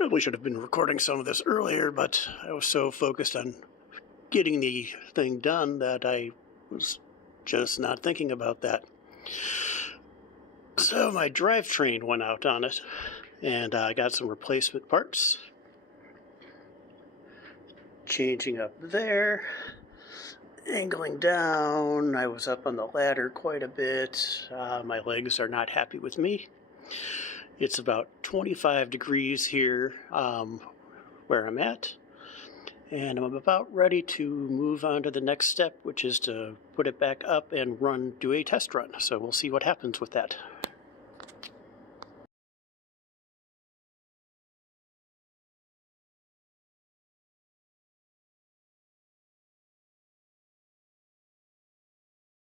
Probably should have been recording some of this earlier, but I was so focused on getting the thing done that I was just not thinking about that. So my drivetrain went out on it, and I got some replacement parts. Changing up there, angling down. I was up on the ladder quite a bit. My legs are not happy with me. It's about 25 degrees here where I'm at, and I'm about ready to move on to the next step, which is to put it back up and do a test run. So we'll see what happens with that.